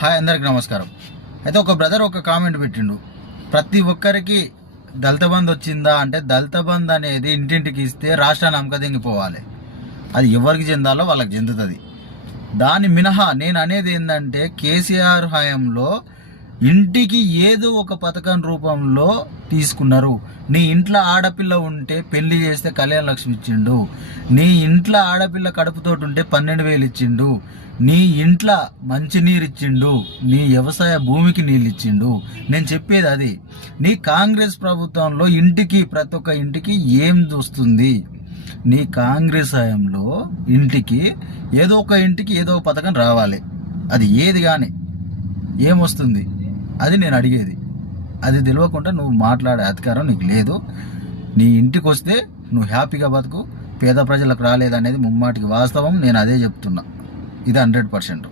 Hi అందరికి నమస్కారం. అయితే ఒక బ్రదర్ ఒక కామెంట్ పెట్టిండు. ప్రతి ఒక్కరికి దళిత బంధు వచ్చిందా అంటే దళిత బంధు అనేది ఇంటింటికి ఇస్తే రాష్ట్రాన్ని అమ్మకదింగిపోవాలి. అది ఎవరికి చెందాలో వాళ్ళకి చెందుతుంది. దాని మినహా నేను అనేది ఏంటంటే కేసీఆర్ హయాంలో ఇంటికి ఏదో ఒక పథకం రూపంలో తీసుకున్నారు. నీ ఇంట్లో ఆడపిల్ల ఉంటే పెళ్ళి చేస్తే కళ్యాణ లక్ష్మి ఇచ్చిండు. నీ ఇంట్లో ఆడపిల్ల కడుపుతోటి ఉంటే పన్నెండు వేలు ఇచ్చిండు. నీ ఇంట్లో మంచినీరు ఇచ్చిండు. నీ వ్యవసాయ భూమికి నీళ్ళు ఇచ్చిండు. నేను చెప్పేది అది. నీ కాంగ్రెస్ ప్రభుత్వంలో ఇంటికి ప్రతి ఒక్క ఇంటికి ఏం చూస్తుంది? నీ కాంగ్రెస్ హయాంలో ఇంటికి ఏదో ఒక ఇంటికి ఏదో ఒక పథకం రావాలి. అది ఏది కానీ ఏమొస్తుంది అది నేను అడిగేది. అది తెలియకుండా నువ్వు మాట్లాడే అధికారం నీకు లేదు. నీ ఇంటికి వస్తే నువ్వు హ్యాపీగా బతుకు పేద ప్రజలకు రాలేదనేది ముమ్మాటికి వాస్తవం నేను అదే చెప్తున్నా. ఇది హండ్రెడ్ పర్సెంట్.